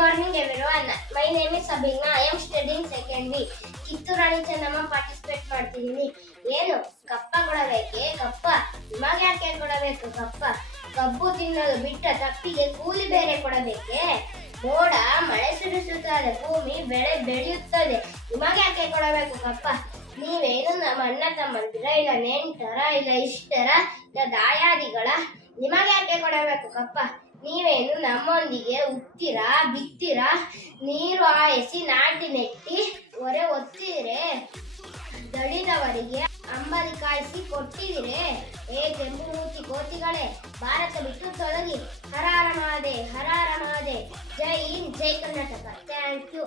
morning everyone. My name is Sabina. I am studying second B. Kittur Rani Chennamma participate ಮಾಡ್ತಿದ್ದೀನಿ. ಏನು ಕಪ್ಪ ಕೊಡಬೇಕೆ? ಕಪ್ಪ ನಿಮಗೆ ಯಾಕೆ ಕೊಡಬೇಕು ಕಪ್ಪ? ಕಬ್ಬು ತಿನ್ನೋದು ಬಿಟ್ಟ ತಪ್ಪಿಗೆ ಕೂಲಿ ಬೇರೆ ಕೊಡಬೇಕೆ? ಮೋಡ ಮಳೆ ಸುರಿಸುತ್ತದೆ, ಭೂಮಿ ಬೆಳೆ ಬೆಳೆಯುತ್ತದೆ, ನಿಮಗೆ ಯಾಕೆ ಕೊಡಬೇಕು ಕಪ್ಪ? ನೀವೇನು ನಮ್ಮ ಅಣ್ಣ ತಮ್ಮಂದಿರ, ಇಲ್ಲ ನೆಂಟರ, ಇಲ್ಲ ಇಷ್ಟರ, ಇಲ್ಲ ದಾಯಾದಿಗಳ, ನಿಮಗೆ ಯಾಕೆ ಕೊಡಬೇಕು ಕಪ್ಪ? ನೀವೇನು ನಮ್ಮೊಂದಿಗೆ ಉತ್ತೀರಾ, ಬಿತ್ತೀರಾ, ನೀರು ಹಾಯಿಸಿ ನಾಟಿ ನೆಟ್ಟಿ ಹೊರೆ ಒತ್ತಿದ್ರೆ, ದಡಿದವರಿಗೆ ಅಂಬಲಿ ಕಾಯಿಸಿ ಕೊಟ್ಟಿದಿರೆ. ಕೆಂಪು ಮೂತಿ ಕೋತಿಗಳೇ, ಭಾರತ ಬಿಟ್ಟು ತೊಲಗಿ. ಹರ ಹರ ಮಹಾದೇವ್, ಹರ ಹರ ಮಹಾದೇವ್. ಜೈ ಹಿಂದ್, ಜೈ ಕರ್ನಾಟಕ. Thank you.